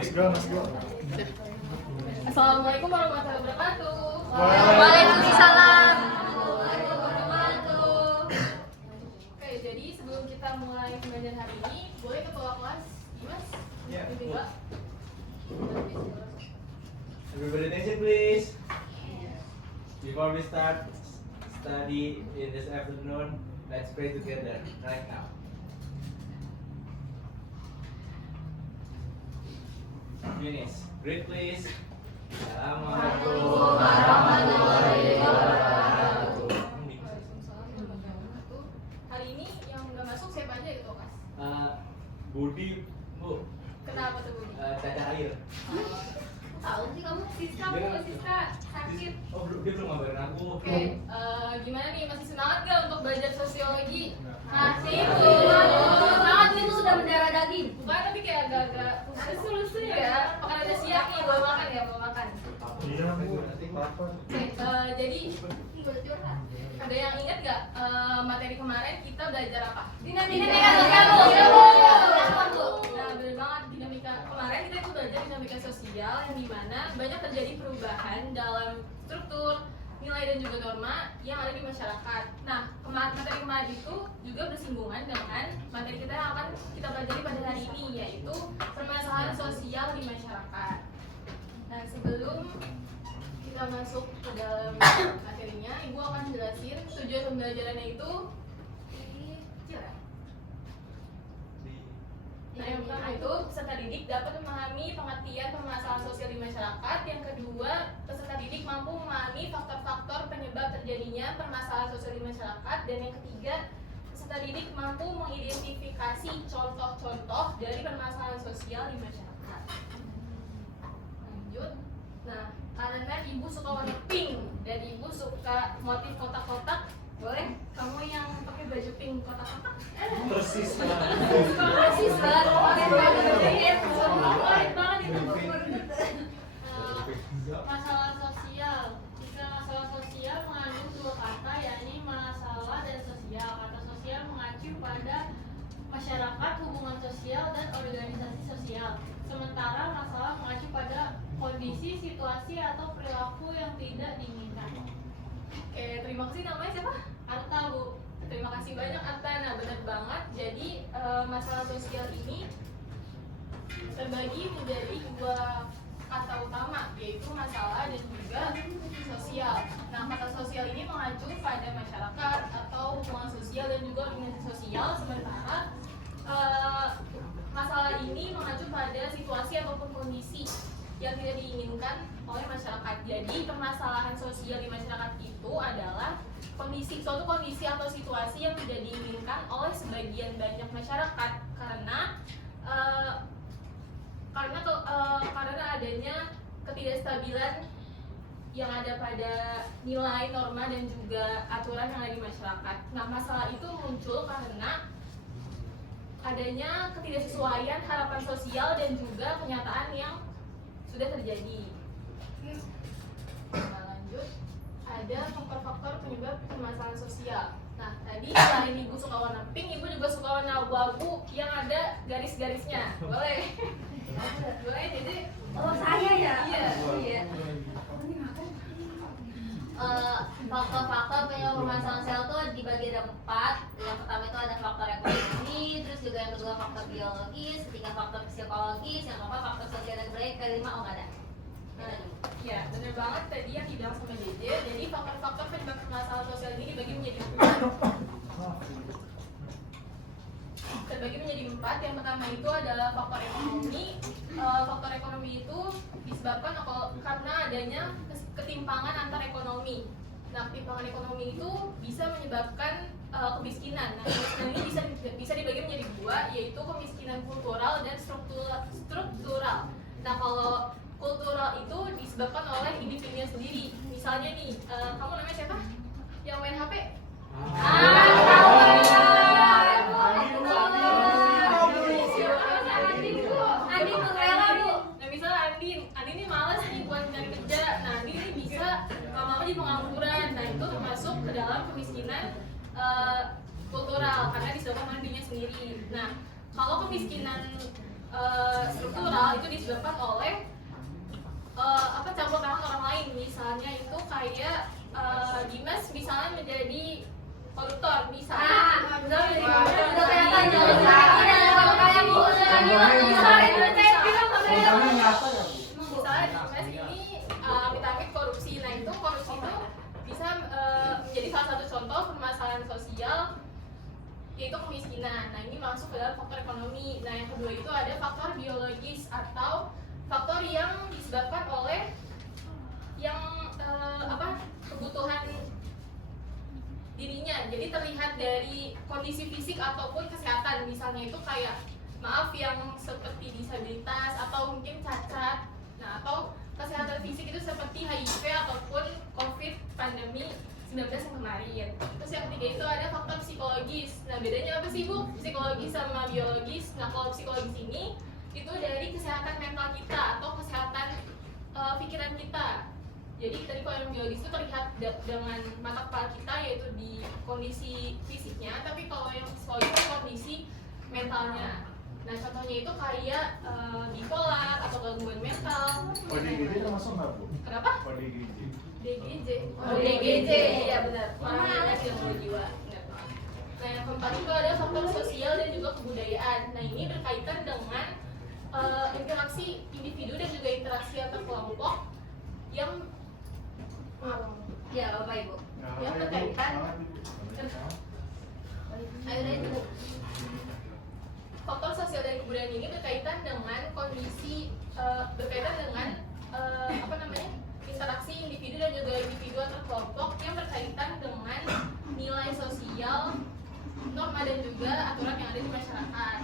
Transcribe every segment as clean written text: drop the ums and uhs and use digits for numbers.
Mas Go. Assalamualaikum warahmatullahi wabarakatuh. Waalaikumsalam. Oke, jadi sebelum kita mulai pembelajaran hari ini, boleh ketua kelas Dimas? Ya. Juga. Everybody attention please. Before we start study in this afternoon, let's pray together right now. Finish. Breathe please. Assalamualaikum warahmatullahi wabarakatuh. Hari ini yang nggak masuk siapa aja ketua kelas? Budi, Bu. Kenapa tuh Budi? Caca air. Tahu sih kamu Siska, Bu, Siska sakit. Oh, dia belum ngabarin aku. Oke, gimana nih, masih semangat gak untuk belajar sosiologi? Masih, Bu. Semangat itu sudah mendarah daging. Bukan, tapi kayak agak-agak lusuh ya. Makan ada siang nih, bawa makan ya, bawa makan. Iya, Bu. Oke, jadi ada yang ingat gak materi kemarin kita belajar apa? Dinamika sosial, Bu. Nah, bener banget, dinamika kemarin kita itu belajar dinamika sosial yang dimana banyak terjadi perubahan dalam struktur, nilai dan juga norma yang ada di masyarakat. Nah, materi kemarin itu juga bersinggungan dengan materi kita yang akan kita pelajari pada hari ini, yaitu permasalahan sosial di masyarakat. Nah, sebelum kita masuk ke dalam materinya, Ibu akan jelasin tujuan pembelajarannya itu kecil ya? Nah, yang pertama itu peserta didik dapat memahami pengertian permasalahan sosial di masyarakat. Yang kedua, peserta didik mampu memahami faktor-faktor penyebab terjadinya permasalahan sosial di masyarakat. Dan yang ketiga, peserta didik mampu mengidentifikasi contoh-contoh dari permasalahan sosial di masyarakat. Lanjut. Nah, karena Ibu suka warna pink dan Ibu suka motif kotak-kotak, boleh kamu yang pakai baju pink kotak-kotak? Persis banget. Persis banget. Masalah sosial. Jika masalah sosial mengandung dua kata, yakni masalah dan sosial. Kata sosial mengacu pada masyarakat, hubungan sosial, dan organisasi sosial. Sementara masalah mengacu pada kondisi, situasi, atau perilaku yang tidak diinginkan. Oke, terima kasih. Namanya siapa? Arta, Bu. Terima kasih banyak Arta. Nah, benar banget. Jadi masalah sosial ini terbagi menjadi dua kata utama, yaitu masalah dan juga sosial. Nah, kata sosial ini mengacu pada masyarakat atau hubungan sosial dan juga organisasi sosial, sementara masalah ini mengacu pada situasi ataupun kondisi yang tidak diinginkan oleh masyarakat. Jadi permasalahan sosial di masyarakat itu adalah suatu kondisi atau situasi yang tidak diinginkan oleh sebagian banyak masyarakat karena adanya ketidakstabilan yang ada pada nilai, norma, dan juga aturan yang ada di masyarakat. Nah, masalah itu muncul karena adanya ketidaksesuaian harapan sosial dan juga kenyataan yang sudah terjadi. Nah, lanjut, ada faktor-faktor penyebab permasalahan sosial. Nah, tadi selain Ibu suka warna pink, Ibu juga suka warna abu-abu yang ada garis-garisnya. Boleh? Boleh, jadi Oh, saya ya? Iya. Faktor-faktor penyebab permasalahan sosial itu dibagi ada 4. Yang pertama itu ada faktor ekonomi, terus juga yang kedua faktor biologis, ketiga faktor psikologis, yang keempat faktor sosial dan budaya, kelima nggak ada. Ya, benar banget tadi yang dibilang sama JJ. Jadi faktor-faktor penyebab permasalahan sosial ini terbagi menjadi 4. Yang pertama itu adalah faktor ekonomi. Faktor ekonomi itu disebabkan karena adanya ketimpangan antar ekonomi. Nah, ketimpangan ekonomi itu bisa menyebabkan kemiskinan. Nah, kemiskinan ini bisa dibagi menjadi 2, yaitu kemiskinan kultural dan struktural. Nah, kalau kultural itu disebabkan oleh individunya sendiri. Misalnya nih, kamu namanya siapa? Yang main HP? Andi mengrela, Bu. Nah, misalnya Andin ini malas nih buat cari kerja. Nah, Andin ini bisa lama-lama jadi pengangguran. Nah, itu termasuk ke dalam kemiskinan kultural karena disebabkan oleh dirinya sendiri. Nah, kalau kemiskinan struktural itu disebabkan oleh campur tangan orang lain. Misalnya itu kayak Dimas misalnya menjadi koruptor misalnya. Misalnya Dimas ini amit-amit korupsi. Nah itu korupsi itu bisa menjadi salah satu contoh permasalahan sosial, yaitu kemiskinan. Nah ini masuk ke dalam faktor ekonomi. Nah yang kedua itu ada faktor biologis atau faktor yang disebabkan oleh yang kebutuhan dirinya. Jadi terlihat dari kondisi fisik ataupun kesehatan. Misalnya itu kayak maaf yang seperti disabilitas atau mungkin cacat. Nah atau kesehatan fisik itu seperti HIV ataupun COVID pandemi 19 yang kemarin. Terus yang ketiga itu ada faktor psikologis. Nah bedanya apa sih Bu? Psikologis sama biologis. Nah kalau psikologis ini itu dari kesehatan mental kita atau kesehatan pikiran kita. Jadi tadi kalau yang biologis itu terlihat dengan mata kepala kita, yaitu di kondisi fisiknya. Tapi kalau yang psikologis itu kondisi mentalnya. Nah contohnya itu kayak bipolar atau gangguan mental. ODGJ termasuk nggak Bu? Kenapa? ODGJ. DGJ. Oh, DGJ, iya benar. Orang dengan gangguan jiwa. Benar. Nah yang keempat itu ada faktor sosial dan juga kebudayaan. Nah ini berkaitan dengan interaksi individu dan juga interaksi antar kelompok yang Ya Bapak Ibu. yang berkaitan. Ayo deh, Bu. Faktor sosial dan kebudayaan ini berkaitan dengan kondisi interaksi individu dan juga individu antar kelompok yang berkaitan dengan nilai sosial, norma dan juga aturan yang ada di masyarakat.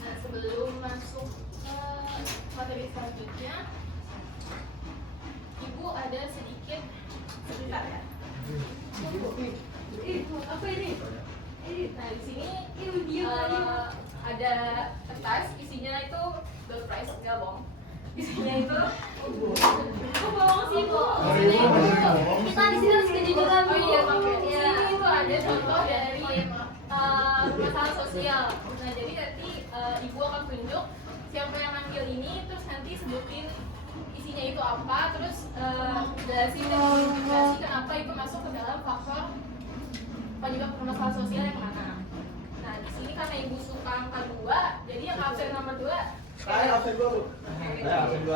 Nah, sebelum masuk ke materi selanjutnya, Ibu ada sedikit sebentar ya. Apa ini? Nah, di sini ada kertas, isinya itu door prize, enggak bohong. Isinya itu bohong sih, Bu. Kita di sini harus kejujuran, Bu. Oh iya, Pak. Di Iya. sini itu ada contoh dari masalah sosial. Nah, jadi nanti Ibu akan tunjuk siapa yang ambil ini, terus nanti sebutin isinya itu apa, terus jelasin dan identifikasi kenapa itu masuk ke dalam faktor penyebab permasalahan sosial yang mana. Nah, di sini karena Ibu suka angka 2, jadi yang absen nomor 2 Saya absen 2 Bu. Saya absen 2.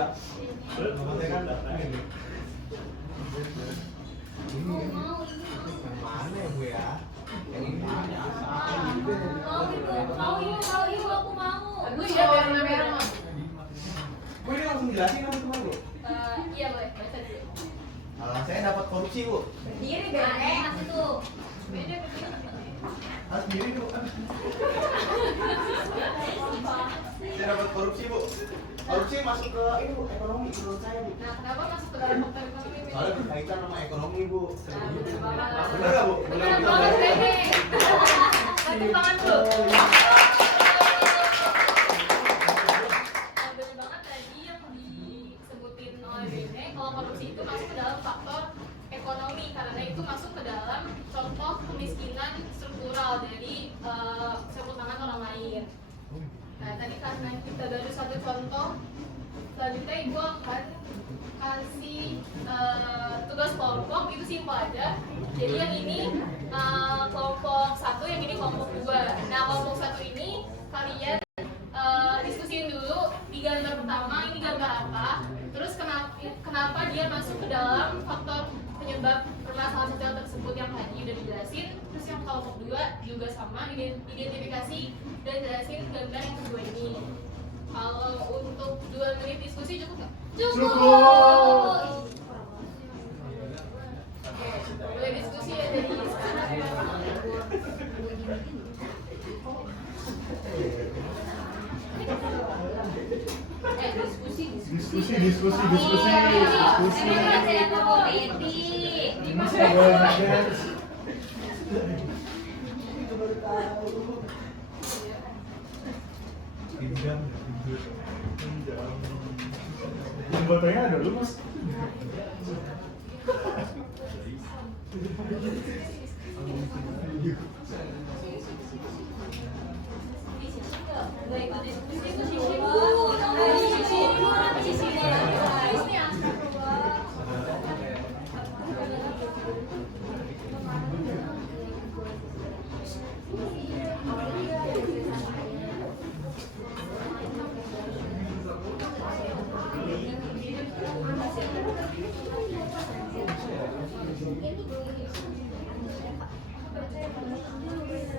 Mau ini. Mana ya Bu ya? Yang ini mana? Mau ibu, aku mau. Aduh, iya warna merah Mas. Bu ini langsung jelasin kan teman Bu? Iya boleh, baca dulu. Saya dapat korupsi Bu. Berdiri Nah, ini Mas itu. Beda berdiri. Harus diri Bu. Saya dapat korupsi Bu. Korupsi masuk ke ini Bu, ekonomi menurut saya Bu. Nah, kenapa masuk ke dalam faktor ekonomi? Beda? Soalnya berkaitan sama ekonomi Bu. Nah, bener banget. Bener nggak Bu? Bener banget, Bebe. Satu tangan dulu. Bener banget tadi yang disebutin oleh Bebe, kalau korupsi itu masuk ke dalam faktor ekonomi karena itu masuk ke dalam contoh kemiskinan struktural dari campur tangan orang lain. Nah tadi karena kita baru satu contoh, selanjutnya Ibu akan kasih tugas kelompok, itu simpel aja. Jadi yang ini kelompok 1, yang ini kelompok 2. Nah kelompok 1 ini kalian diskusiin dulu di gambar pertama ini gambar apa, terus kenapa dia masuk ke dalam faktor penyebab permasalahan sosial tersebut yang tadi udah dijelasin. Terus yang kelompok 2 juga sama, identifikasi dan jelasin gambar yang kedua ini. Kalau untuk 2 menit diskusi cukup nggak? Cukup. Oke, boleh diskusi ya dari sekarang. Diskusi. Emang belajar yang komedi. Mas nggak boleh ngegas. Pinjam. Yang botolnya ada lu Mas. Nggak ikut diskusi itu sih bu. Ini astagfirullah.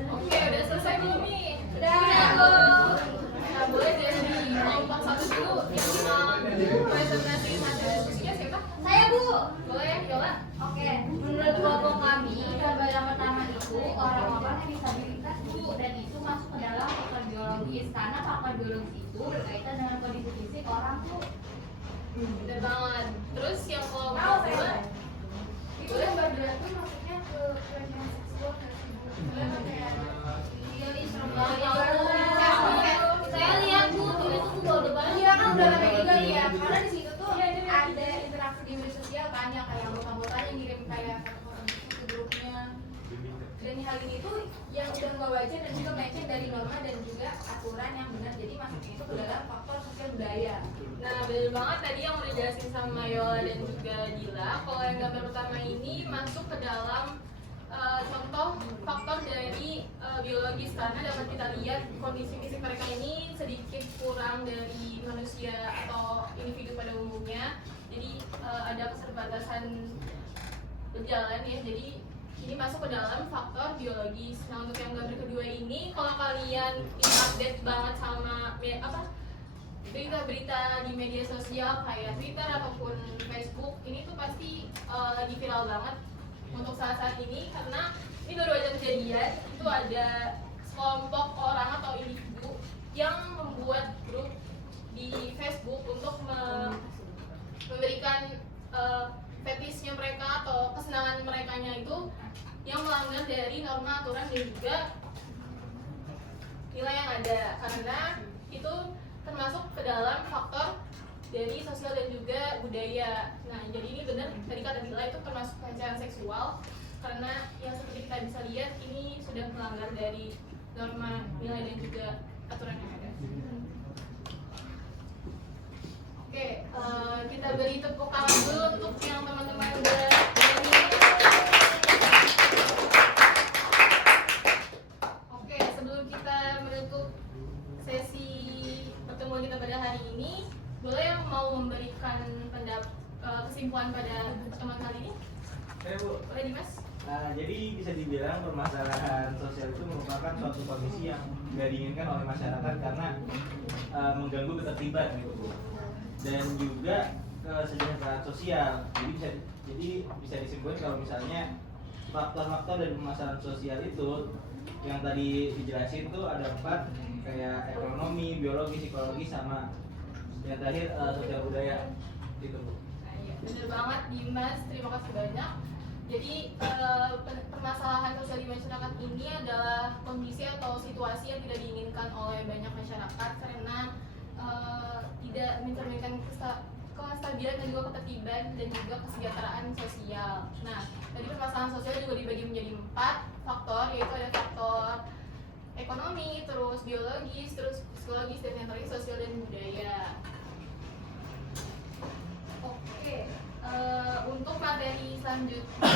Oke, udah selesai belum nih? Udah. Nah, boleh dari kelompok satu dulu yang mau presentasi hasil diskusinya siapa? Saya bu. Boleh ya, Yola? Oke, menurut kelompok kami, gambar yang pertama itu orang-orang yang disabilitas bu, dan itu masuk ke dalam faktor biologis karena faktor biologis itu berkaitan dengan kondisi fisik orang tuh. Bener banget. Terus yang kelompok Tahu dua, saya. Itu gambar dua tuh maksudnya ke pelecehan seksual nggak sih bu? Karena kayak Iya, ih, serem banget. Saya lihat bu, tuh itu tuh udah banyak. iya kan udah ada juga ya, karena di situ tuh ada interaksi di media sosial kan yang kayak anggota-anggotanya ngirim kayak foto-foto ke grupnya. Dan hal ini tuh yang udah gua baca dan juga mention dari norma dan juga aturan yang benar, jadi masuknya itu ke dalam faktor sosial budaya. nah bener banget tadi yang udah jelasin sama Yola dan juga Dila. Kalau yang gambar pertama ini masuk ke dalam contoh faktor dari biologis karena dapat kita lihat kondisi fisik mereka ini sedikit kurang dari manusia atau individu pada umumnya. Jadi ada keterbatasan berjalan ya. Jadi ini masuk ke dalam faktor biologis. Nah untuk yang gambar kedua ini, kalau kalian update banget sama berita-berita di media sosial kayak Twitter ataupun Facebook, ini tuh pasti lagi viral banget untuk saat-saat ini karena ini baru aja kejadian. Itu ada sekelompok orang atau individu yang membuat grup di Facebook untuk memberikan fetishnya mereka atau kesenangan merekanya itu yang melanggar dari norma aturan dan juga nilai yang ada, karena itu termasuk ke dalam faktor dari sosial dan juga budaya. Nah jadi ini benar tadi kata Dila itu termasuk pelecehan seksual karena yang seperti kita bisa lihat ini sudah melanggar dari norma nilai dan juga aturan yang ada. Oke, kita beri tepuk tangan dulu untuk yang teman-teman udah berani. Oke, sebelum kita menutup sesi pertemuan kita pada hari ini, boleh yang mau memberikan kesimpulan pada pertemuan kali ini? Saya bu. Boleh Dimas? Jadi bisa dibilang permasalahan sosial itu merupakan suatu kondisi yang tidak diinginkan oleh masyarakat karena mengganggu ketertiban gitu bu, dan juga kesejahteraan sosial. Jadi bisa disimpulkan kalau misalnya faktor-faktor dari permasalahan sosial itu yang tadi dijelasin tuh ada 4, kayak ekonomi, biologi, psikologi, sama yang terakhir sosial budaya gitu bu. Iya, bener banget Dimas, terima kasih banyak. Jadi permasalahan sosial di masyarakat ini adalah kondisi atau situasi yang tidak diinginkan oleh banyak masyarakat karena tidak mencerminkan kestabilan dan juga ketertiban dan juga kesejahteraan sosial. Nah, tadi permasalahan sosial juga dibagi menjadi 4 faktor, yaitu ada faktor ekonomi, terus biologis, terus psikologis, dan yang terakhir sosial dan budaya. Oke, untuk materi selanjutnya,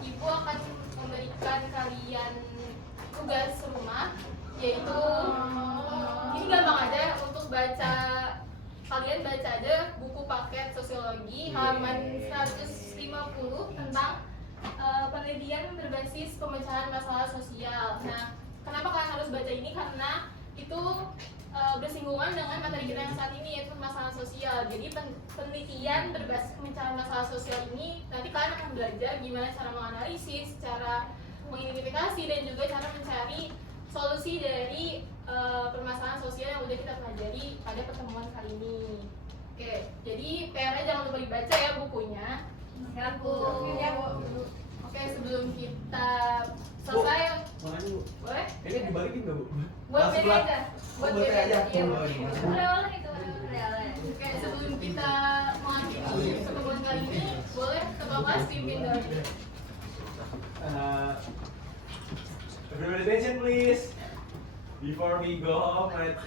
Ibu akan memberikan kalian tugas rumah, yaitu ini gampang aja untuk baca. Kalian baca aja buku paket sosiologi halaman 150 tentang penelitian berbasis pemecahan masalah sosial. Nah, kenapa kalian harus baca ini? Karena itu bersinggungan dengan materi kita yang saat ini, yaitu masalah sosial. Jadi penelitian berbasis pemecahan masalah sosial ini nanti kalian akan belajar gimana cara menganalisis, cara mengidentifikasi, dan juga cara mencari solusi dari permasalahan sosial yang udah kita pelajari pada pertemuan kali ini. Oke, jadi PR-nya jangan lupa dibaca ya bukunya. Ya bu. Ya, Bu. Oke, sebelum kita selesai, Makanya bu, boleh? ini dibalikin nggak bu? Buat Masuk beda lah. aja. Buat buat beda aja. aja. Iya, Bu. Oleh-oleh itu oleh-oleh. Oke, sebelum kita mengakhiri pertemuan kali ini, boleh Ketua Kelas pimpin doa. Everybody attention please. Before we go home, let's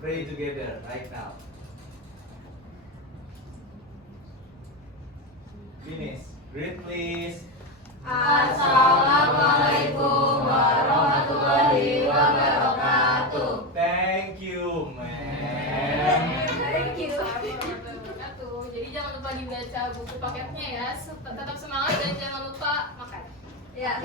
pray together right now. Finish. Greet please. Assalamualaikum warahmatullahi wabarakatuh. Thank you, man. Thank you. Jadi jangan lupa dibaca buku paketnya ya. Tetap semangat dan jangan lupa makan. Ya,